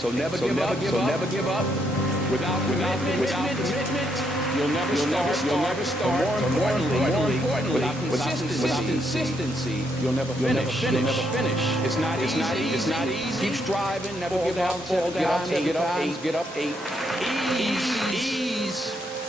So never give up. Without commitment, you'll never start. But more importantly, without consistency, you'll never finish. It's not easy. Keep striving, never give up, fall down, get up. Ease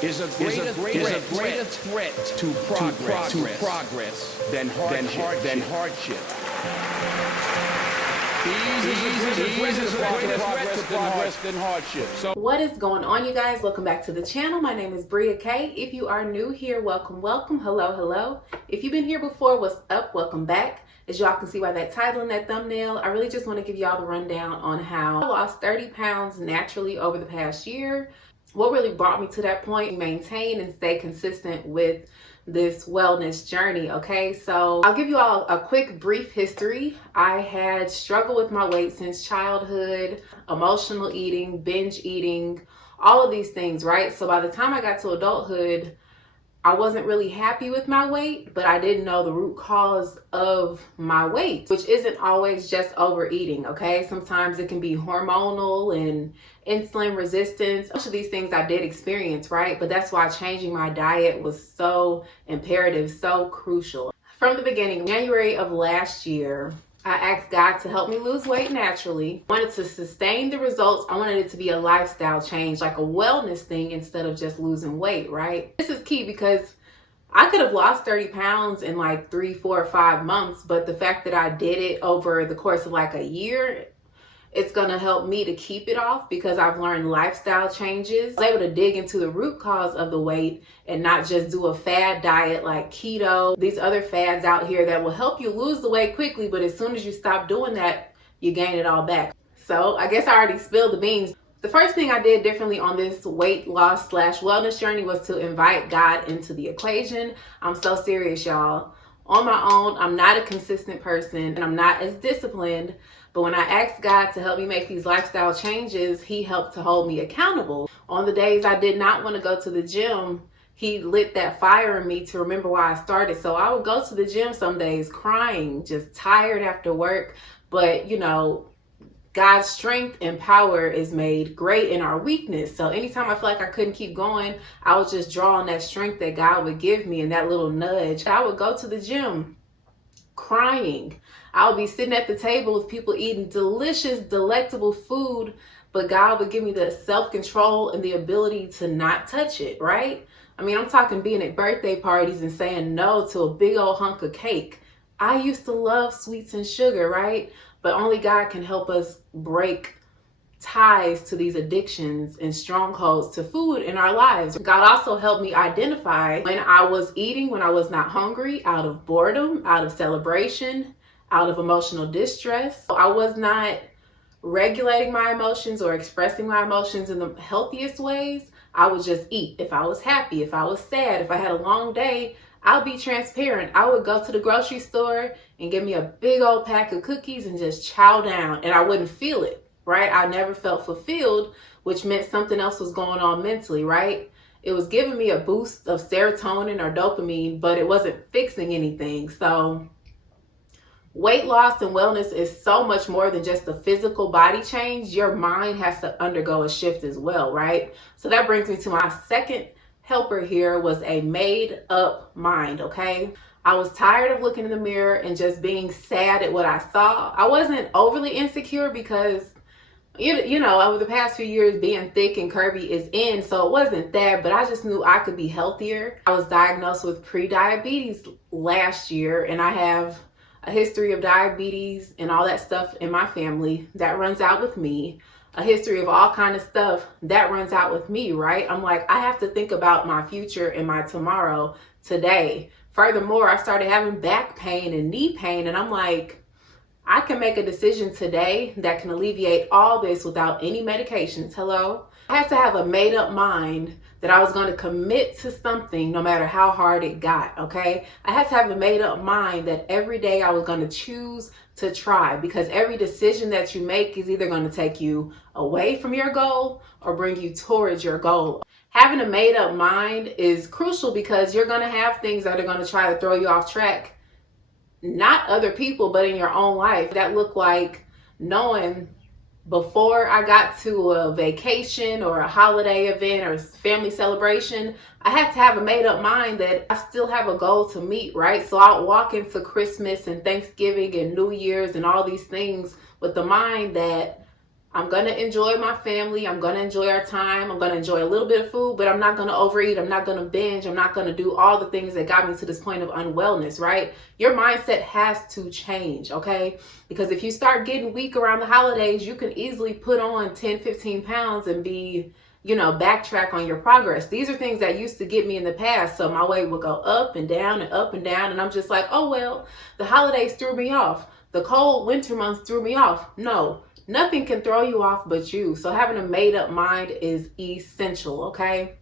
is a greater threat to progress than hardship. So what is going on, you guys? Welcome back to the channel. My name is Bria K. If you are new here, welcome. Hello. If you've been here before, what's up? Welcome back. As y'all can see by that title and that thumbnail, I really just want to give y'all the rundown on how I lost 30 pounds naturally over the past year. What really brought me to that point, maintain and stay consistent with this wellness journey. Okay, so I'll give you all a quick brief history. I had struggled with my weight since childhood, emotional eating, binge eating, all of these things, right? So by the time I got to adulthood, I wasn't really happy with my weight, but I didn't know the root cause of my weight, which isn't always just overeating, okay? Sometimes it can be hormonal and insulin resistance. Most of these things I did experience, right? But that's why changing my diet was so imperative, so crucial. From the beginning, January of last year, I asked God to help me lose weight naturally. I wanted to sustain the results. I wanted it to be a lifestyle change, like a wellness thing instead of just losing weight, right? This is key because I could have lost 30 pounds in like 3, 4, or 5 months, but the fact that I did it over the course of like a year, it's gonna help me to keep it off because I've learned lifestyle changes. I was able to dig into the root cause of the weight and not just do a fad diet like keto, these other fads out here that will help you lose the weight quickly, but as soon as you stop doing that, you gain it all back. So I guess I already spilled the beans. The first thing I did differently on this weight loss / wellness journey was to invite God into the equation. I'm so serious, y'all. On my own, I'm not a consistent person and I'm not as disciplined. But when I asked God to help me make these lifestyle changes, He helped to hold me accountable. On the days I did not want to go to the gym, He lit that fire in me to remember why I started. So I would go to the gym some days crying, just tired after work. But, you know, God's strength and power is made great in our weakness. So anytime I feel like I couldn't keep going, I would just draw on that strength that God would give me and that little nudge. I would go to the gym crying. I would be sitting at the table with people eating delicious, delectable food, but God would give me the self-control and the ability to not touch it, right? I mean, I'm talking being at birthday parties and saying no to a big old hunk of cake. I used to love sweets and sugar, right? But only God can help us break ties to these addictions and strongholds to food in our lives. God also helped me identify when I was eating, when I was not hungry, out of boredom, out of celebration, out of emotional distress. I was not regulating my emotions or expressing my emotions in the healthiest ways. I would just eat. If I was happy, if I was sad, if I had a long day, I'll be transparent. I would go to the grocery store and get me a big old pack of cookies and just chow down, and I wouldn't feel it, right? I never felt fulfilled, which meant something else was going on mentally, right? It was giving me a boost of serotonin or dopamine, but it wasn't fixing anything. So weight loss and wellness is so much more than just a physical body change. Your mind has to undergo a shift as well, right? So that brings me to my second helper here, was a made up mind, okay? I was tired of looking in the mirror and just being sad at what I saw. I wasn't overly insecure because, you know, over the past few years, being thick and curvy is in, so it wasn't that, but I just knew I could be healthier. I was diagnosed with pre-diabetes last year, and I have a history of diabetes and all that stuff in my family that runs out with me. A history of all kind of stuff that runs out with me, right? I'm like, I have to think about my future and my tomorrow today. Furthermore, I started having back pain and knee pain, and I'm like, I can make a decision today that can alleviate all this without any medications. Hello? I had to have a made up mind that I was going to commit to something no matter how hard it got, okay? I had to have a made up mind that every day I was going to choose to try, because every decision that you make is either going to take you away from your goal or bring you towards your goal. Having a made up mind is crucial because you're going to have things that are going to try to throw you off track, not other people, but in your own life. That look like knowing before I got to a vacation or a holiday event or family celebration, I had to have a made up mind that I still have a goal to meet, right? So I'll walk into Christmas and Thanksgiving and New Year's and all these things with the mind that I'm going to enjoy my family. I'm going to enjoy our time. I'm going to enjoy a little bit of food, but I'm not going to overeat. I'm not going to binge. I'm not going to do all the things that got me to this point of unwellness, right? Your mindset has to change, okay? Because if you start getting weak around the holidays, you can easily put on 10, 15 pounds and be, backtrack on your progress. These are things that used to get me in the past. So my weight would go up and down and up and down. And I'm just like, oh, well, the holidays threw me off. The cold winter months threw me off. No. Nothing can throw you off but you. So having a made up mind is essential, okay?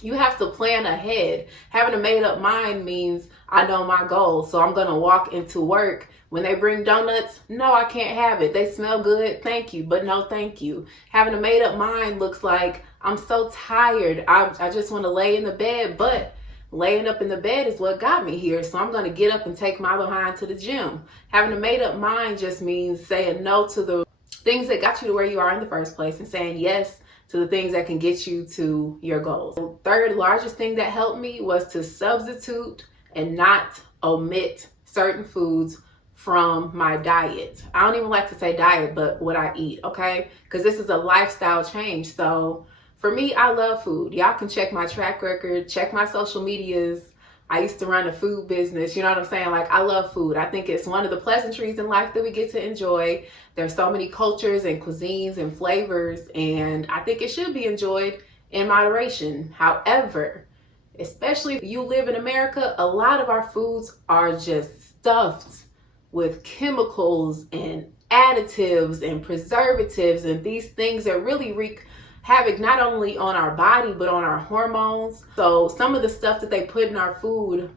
You have to plan ahead. Having a made up mind means I know my goal. So I'm going to walk into work. When they bring donuts, no, I can't have it. They smell good. Thank you. But no, thank you. Having a made up mind looks like I'm so tired. I just want to lay in the bed, but laying up in the bed is what got me here. So I'm going to get up and take my behind to the gym. Having a made up mind just means saying no to the things that got you to where you are in the first place and saying yes to the things that can get you to your goals. The third largest thing that helped me was to substitute and not omit certain foods from my diet. I don't even like to say diet, but what I eat, okay? Because this is a lifestyle change. So for me, I love food. Y'all can check my track record, check my social medias. I used to run a food business, you know what I'm saying? Like, I love food. I think it's one of the pleasantries in life that we get to enjoy. There's so many cultures and cuisines and flavors, and I think it should be enjoyed in moderation. However, especially if you live in America, a lot of our foods are just stuffed with chemicals and additives and preservatives and these things that really wreak havoc not only on our body but on our hormones. So some of the stuff that they put in our food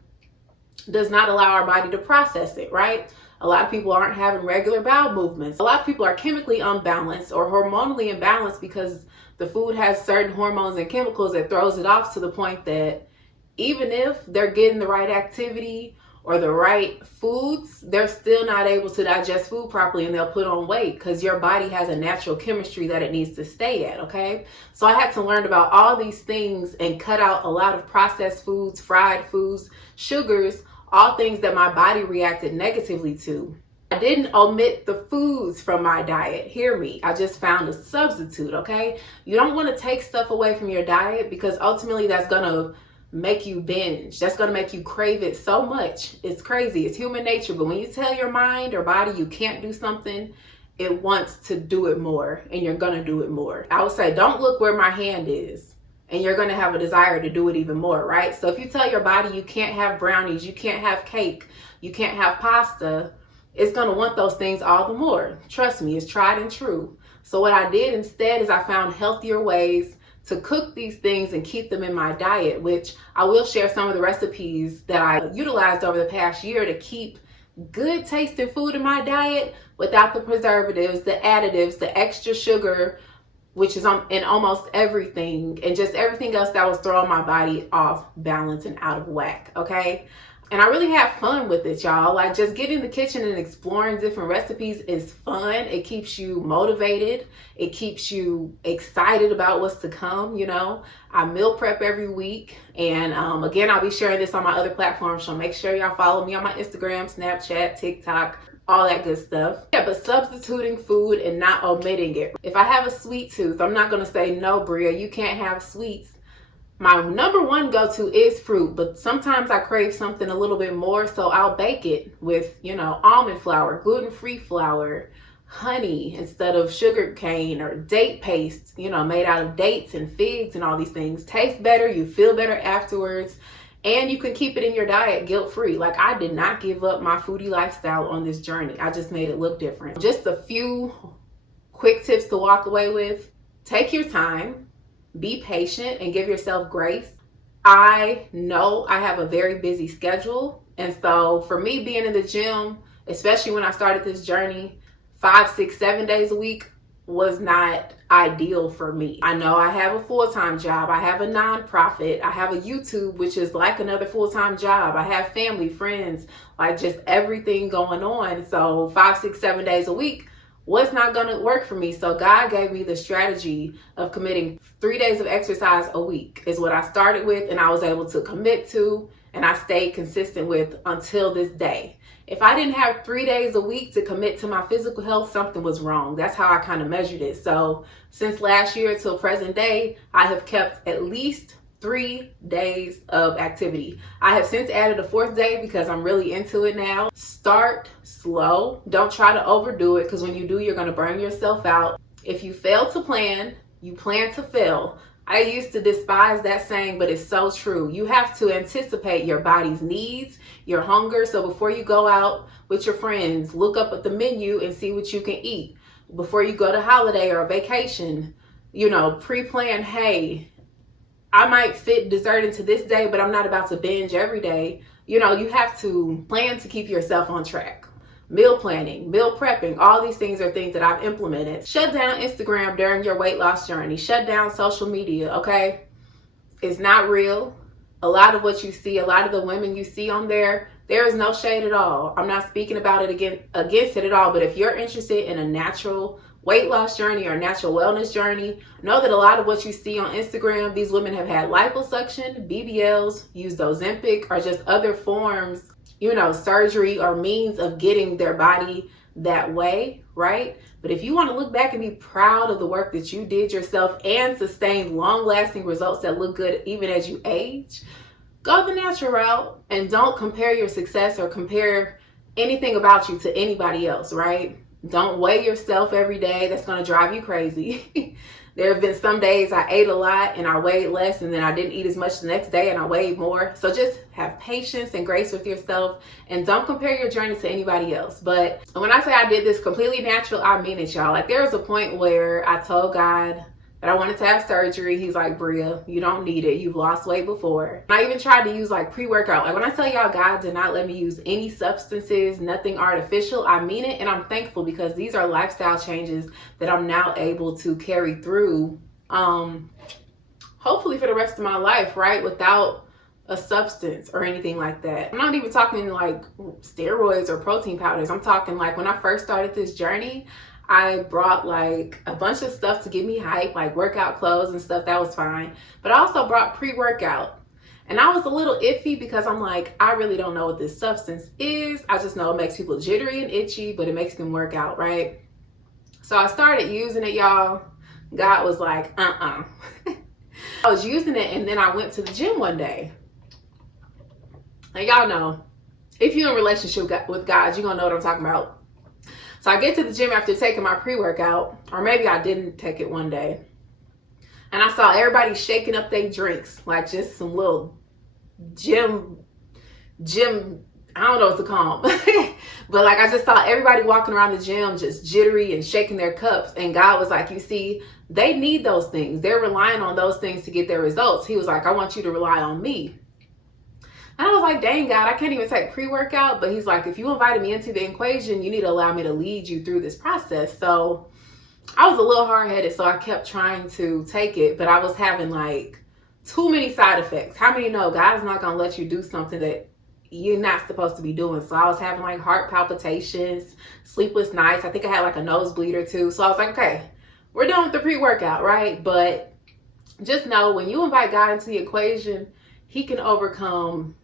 does not allow our body to process it, right? A lot of people aren't having regular bowel movements. A lot of people are chemically unbalanced or hormonally imbalanced because the food has certain hormones and chemicals that throws it off to the point that even if they're getting the right activity or the right foods, they're still not able to digest food properly and they'll put on weight because your body has a natural chemistry that it needs to stay at, okay? So I had to learn about all these things and cut out a lot of processed foods, fried foods, sugars, all things that my body reacted negatively to. I didn't omit the foods from my diet. Hear me. I just found a substitute, okay? You don't want to take stuff away from your diet because ultimately that's going to make you binge. That's going to make you crave it so much. It's crazy. It's human nature. But when you tell your mind or body you can't do something, it wants to do it more and you're going to do it more. I would say don't look where my hand is and you're going to have a desire to do it even more, right? So if you tell your body you can't have brownies, you can't have cake, you can't have pasta, it's going to want those things all the more. Trust me, it's tried and true. So what I did instead is I found healthier ways to cook these things and keep them in my diet, which I will share some of the recipes that I utilized over the past year to keep good tasting food in my diet without the preservatives, the additives, the extra sugar, which is in almost everything, and just everything else that was throwing my body off balance and out of whack, okay? And I really have fun with it, y'all. Like, just getting in the kitchen and exploring different recipes is fun. It keeps you motivated. It keeps you excited about what's to come, you know. I meal prep every week. And again, I'll be sharing this on my other platforms. So make sure y'all follow me on my Instagram, Snapchat, TikTok, all that good stuff. Yeah, but substituting food and not omitting it. If I have a sweet tooth, I'm not going to say, no, Bria, you can't have sweets. My number one go-to is fruit, but sometimes I crave something a little bit more, so I'll bake it with, almond flour, gluten-free flour, honey instead of sugar cane, or date paste, made out of dates and figs and all these things. Tastes better, you feel better afterwards, and you can keep it in your diet guilt-free. Like, I did not give up my foodie lifestyle on this journey. I just made it look different. Just a few quick tips to walk away with. Take your time. Be patient and give yourself grace. I know I have a very busy schedule. And so for me being in the gym, especially when I started this journey, 5, 6, 7 days a week was not ideal for me. I know I have a full-time job. I have a nonprofit. I have a YouTube, which is like another full-time job. I have family, friends, like just everything going on. So 5, 6, 7 days a week what's not going to work for me? So God gave me the strategy of committing 3 days of exercise a week is what I started with, and I was able to commit to, and I stayed consistent with until this day. If I didn't have 3 days a week to commit to my physical health, something was wrong. That's how I kind of measured it. So since last year till present day, I have kept at least 3 days of activity. I have since added a 4th day because I'm really into it now. Start slow. Don't try to overdo it, because when you do, you're going to burn yourself out. If you fail to plan, you plan to fail. I used to despise that saying, but it's so true. You have to anticipate your body's needs, your hunger. So before you go out with your friends, look up at the menu and see what you can eat. Before you go to holiday or a vacation, pre-plan, hey, I might fit dessert into this day, but I'm not about to binge every day. You have to plan to keep yourself on track. Meal planning, meal prepping, all these things are things that I've implemented. Shut down Instagram during your weight loss journey. Shut down social media, okay? It's not real. A lot of what you see, a lot of the women you see on there is no shade at all. I'm not speaking about it against it at all, but if you're interested in a natural weight loss journey or natural wellness journey, know that a lot of what you see on Instagram, these women have had liposuction, BBLs, used ozempic, or just other forms, surgery or means of getting their body that way, right? But if you want to look back and be proud of the work that you did yourself and sustain long-lasting results that look good even as you age, go the natural route and don't compare your success or compare anything about you to anybody else, right? Don't weigh yourself every day. That's going to drive you crazy. There have been some days I ate a lot and I weighed less, and then I didn't eat as much the next day and I weighed more. So just have patience and grace with yourself, and don't compare your journey to anybody else. But when I say I did this completely natural, I mean it, y'all. Like, there was a point where I told God that I wanted to have surgery. He's like, Bria, you don't need it. You've lost weight before. And I even tried to use like pre-workout. Like, when I tell y'all God did not let me use any substances, nothing artificial, I mean it. And I'm thankful, because these are lifestyle changes that I'm now able to carry through, hopefully for the rest of my life, right? Without a substance or anything like that. I'm not even talking like steroids or protein powders. I'm talking like when I first started this journey, I brought like a bunch of stuff to get me hype, like workout clothes and stuff. That was fine. But I also brought pre-workout. And I was a little iffy, because I'm like, I really don't know what this substance is. I just know it makes people jittery and itchy, but it makes them work out, right? So I started using it, y'all. God was like, I was using it, and then I went to the gym one day. And y'all know, if you're in a relationship with God, you're going to know what I'm talking about. So I get to the gym after taking my pre-workout, or maybe I didn't take it one day, and I saw everybody shaking up their drinks, like just some little gym, I don't know what to call them. But like, I just saw everybody walking around the gym just jittery and shaking their cups. And God was like, you see, they need those things. They're relying on those things to get their results. He was like, I want you to rely on me. And I was like, dang, God, I can't even take pre-workout. But he's like, if you invited me into the equation, you need to allow me to lead you through this process. So I was a little hard-headed, so I kept trying to take it. But I was having like too many side effects. How many know God's not going to let you do something that you're not supposed to be doing? So I was having like heart palpitations, sleepless nights. I think I had like a nosebleed or two. So I was like, okay, we're done with the pre-workout, right? But just know, when you invite God into the equation, he can overcome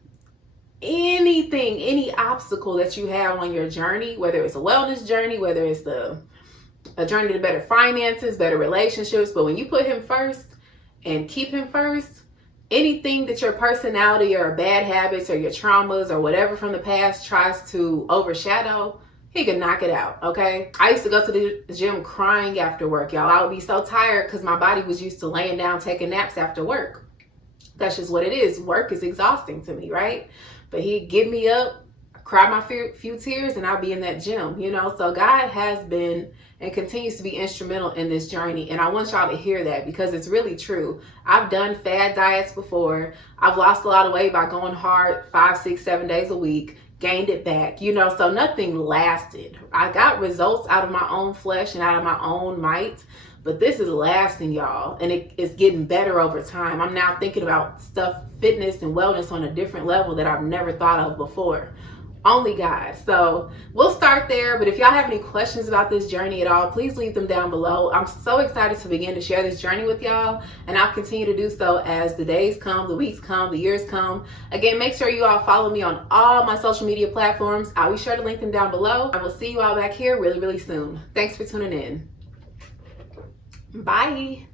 anything, any obstacle that you have on your journey, whether it's a wellness journey, whether it's a journey to better finances, better relationships. But when you put him first and keep him first, anything that your personality or bad habits or your traumas or whatever from the past tries to overshadow, he can knock it out, okay? I used to go to the gym crying after work, y'all. I would be so tired because my body was used to laying down, taking naps after work. That's just what it is. Work is exhausting to me, right? But he'd get me up, cry my few tears, and I'll be in that gym, So God has been and continues to be instrumental in this journey. And I want y'all to hear that, because it's really true. I've done fad diets before. I've lost a lot of weight by going hard 5, 6, 7 days a week, gained it back, so nothing lasted. I got results out of my own flesh and out of my own might, but this is lasting, y'all. And it's getting better over time. I'm now thinking about fitness and wellness on a different level that I've never thought of before. only God. So we'll start there, but if y'all have any questions about this journey at all, please leave them down below. I'm so excited to begin to share this journey with y'all, and I'll continue to do so as the days come, the weeks come, the years come. Again, make sure you all follow me on all my social media platforms. I'll be sure to link them down below. I will see you all back here really, really soon. Thanks for tuning in. Bye.